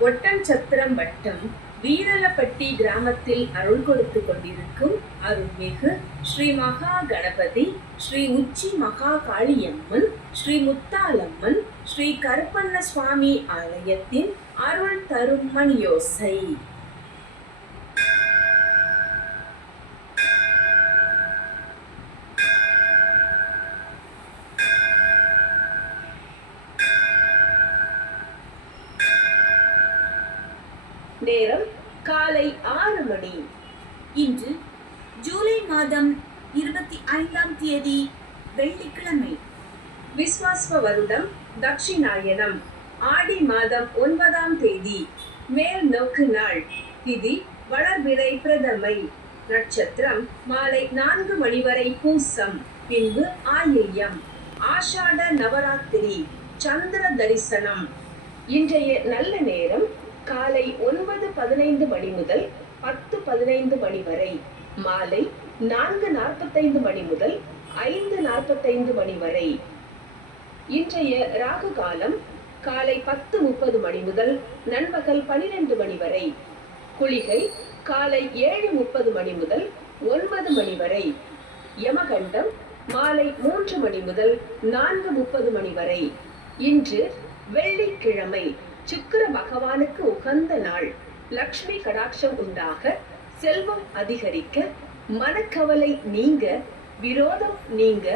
ஒட்டஞ்சத்திரம் வட்டம் வீரலப்பட்டி கிராமத்தில் அருள் கொடுத்து கொண்டிருக்கும் அருள்மிகு ஸ்ரீ மகா கணபதி ஸ்ரீ உச்சி மகா காளியம்மன் ஸ்ரீ முத்தாலம்மன் ஸ்ரீ கருப்பண்ண சுவாமி ஆலயத்தின் அருள் தரும் மணியோசை. நேரம் காலை ஆறு மணி. இன்று ஜூலை மாதம் இருபத்தி ஐந்தாம் தேதி வெள்ளிக்கிழமை. விஸ்வாஸ்வ வருடம் தட்சிணாயனம். ஆடி மாதம் ஒன்பதாம் தேதி. மேல் நோக்கு நாள். திதி வளர்பிறை பிரதமை. நட்சத்திரம் மாலை நான்கு மணி வரை பூசம். பின்பு ஆயில்யம். ஆஷாட நவராத்திரி. சந்திர தரிசனம். இன்றைய நல்ல நேரம் காலை ஒன்பது பதினைந்து மணி முதல் பத்து பதினைந்து மணி வரை மாலை நான்கு நாற்பத்தைந்து மணி முதல் ஐந்து நாற்பத்தைந்து மணி வரை. இன்றைய ராகு காலம் காலை பத்து முப்பது மணி முதல் நண்பகல் பனிரெண்டு மணி வரை. குளிகை காலை ஏழு முப்பது மணி முதல் ஒன்பது மணி வரை. யமகண்டம் மாலை மூன்று மணி முதல் நான்கு முப்பது மணி வரை. இன்று வெள்ளிக்கிழமை சுக்கிர பகவானுக்கு உகந்த நாள். லக்ஷ்மி கடாட்சம் உண்டாக செல்வம் அதிகரிக்க மனக்கவலை நீங்க விரோதம் நீங்க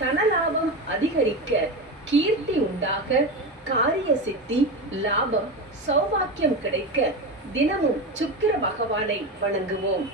தனலாபம் அதிகரிக்க கீர்த்தி உண்டாக காரிய சித்தி லாபம் சௌபாக்கியம் கிடைக்க தினமும் சுக்கிர பகவானை வணங்குவோம்.